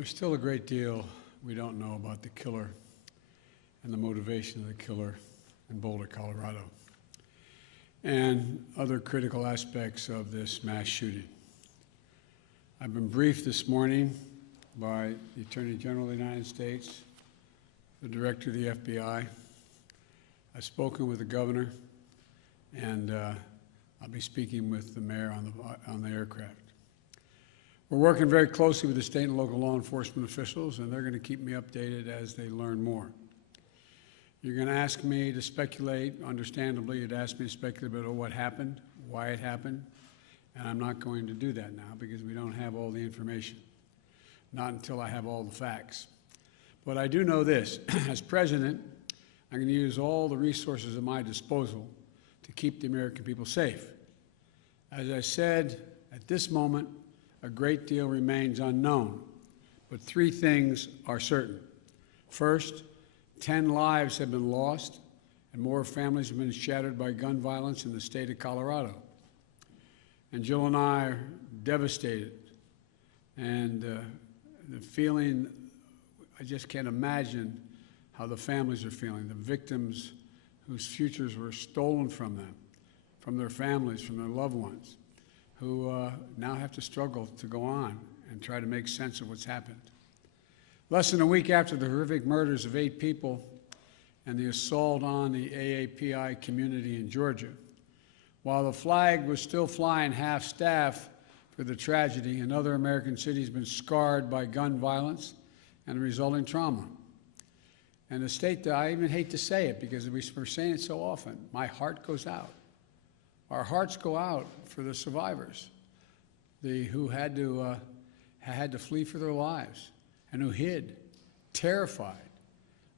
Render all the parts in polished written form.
There's still a great deal we don't know about the killer and the motivation of the killer in Boulder, Colorado, and other critical aspects of this mass shooting. I've been briefed this morning by the Attorney General of the United States, the Director of the FBI. I've spoken with the governor, and I'll be speaking with the mayor on the aircraft. We're working very closely with the state and local law enforcement officials, and they're going to keep me updated as they learn more. You're going to ask me to speculate. Understandably, you'd ask me to speculate about what happened, why it happened, and I'm not going to do that now because we don't have all the information, not until I have all the facts. But I do know this. As president, I'm going to use all the resources at my disposal to keep the American people safe. As I said, at this moment, a great deal remains unknown, but three things are certain. First, 10 lives have been lost, and more families have been shattered by gun violence in the state of Colorado. And Jill and I are devastated, and the feeling, I just can't imagine how the families are feeling, the victims whose futures were stolen from them, from their families, from their loved ones, who now have to struggle to go on and try to make sense of what's happened. Less than a week after the horrific murders of 8 people and the assault on the AAPI community in Georgia, while the flag was still flying half-staff for the tragedy, another American city has been scarred by gun violence and the resulting trauma. And the state, I even hate to say it because we're saying it so often, my heart goes out. Our hearts go out for the survivors, who had to flee for their lives and who hid, terrified,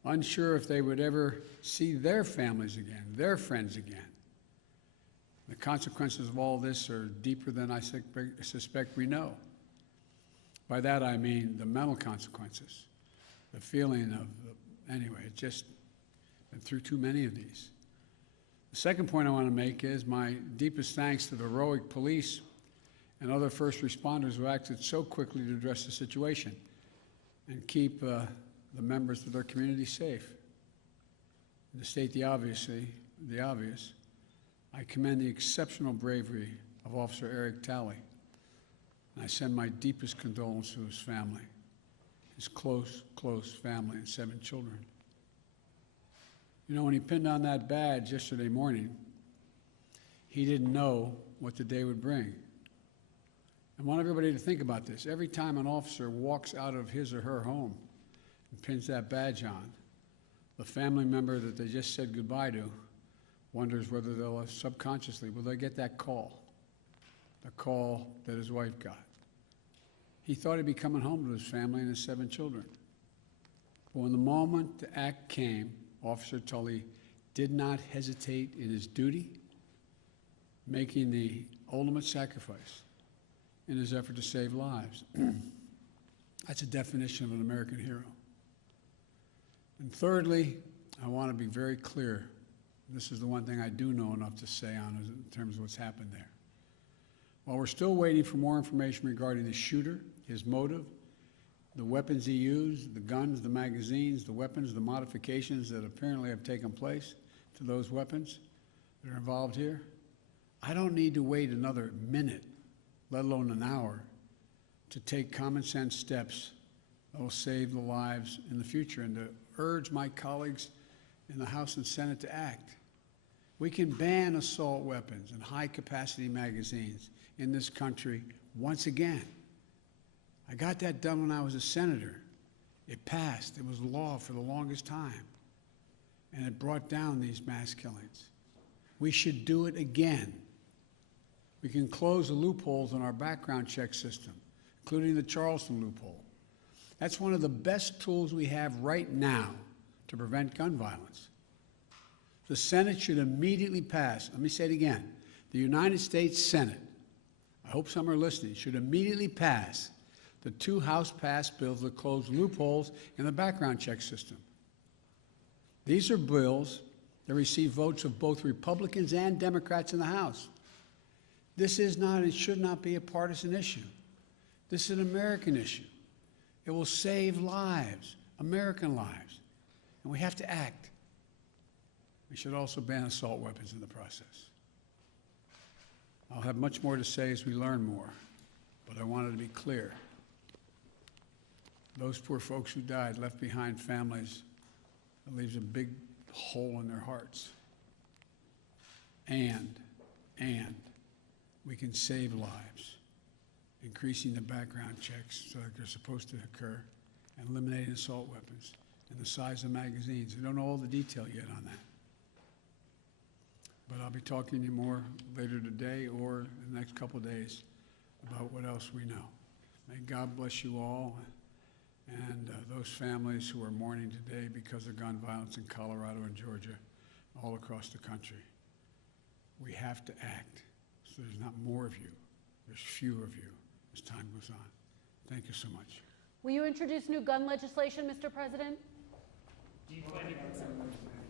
unsure if they would ever see their families again, their friends again. The consequences of all this are deeper than I suspect we know. By that I mean the mental consequences, the feeling of, anyway, it just been through too many of these. The second point I want to make is my deepest thanks to the heroic police and other first responders who acted so quickly to address the situation and keep the members of their community safe. And to state the obvious, I commend the exceptional bravery of Officer Eric Talley, and I send my deepest condolences to his family, his close family and 7 children. You know, when he pinned on that badge yesterday morning, he didn't know what the day would bring. I want everybody to think about this. Every time an officer walks out of his or her home and pins that badge on, the family member that they just said goodbye to wonders whether they'll subconsciously, will they get that call, the call that his wife got. He thought he'd be coming home to his family and his 7 children. But when the moment the act came, Officer Tully did not hesitate in his duty, making the ultimate sacrifice in his effort to save lives. That's a definition of an American hero. And thirdly, I want to be very clear. This is the one thing I do know enough to say on in terms of what's happened there. While we're still waiting for more information regarding the shooter, his motive, the weapons he used, the guns, the magazines, the weapons, the modifications that apparently have taken place to those weapons that are involved here, I don't need to wait another minute, let alone an hour, to take common sense steps that will save the lives in the future and to urge my colleagues in the House and Senate to act. We can ban assault weapons and high-capacity magazines in this country once again. I got that done when I was a senator. It passed. It was law for the longest time. And it brought down these mass killings. We should do it again. We can close the loopholes in our background check system, including the Charleston loophole. That's one of the best tools we have right now to prevent gun violence. The Senate should immediately pass, let me say it again, the United States Senate, I hope some are listening, should immediately pass the 2 House-passed bills that close loopholes in the background check system. These are bills that receive votes of both Republicans and Democrats in the House. This is not and should not be a partisan issue. This is an American issue. It will save lives, American lives, and we have to act. We should also ban assault weapons in the process. I'll have much more to say as we learn more, but I wanted to be clear. Those poor folks who died left behind families that leaves a big hole in their hearts. And we can save lives, increasing the background checks so that they're supposed to occur, and eliminating assault weapons, and the size of magazines. I don't know all the detail yet on that. But I'll be talking to you more later today or in the next couple of days about what else we know. May God bless you all and those families who are mourning today because of gun violence in Colorado and Georgia, all across the country. We have to act so there's not more of you, there's fewer of you as time goes on. Thank you so much. Will you introduce new gun legislation, Mr. President? Do you plan to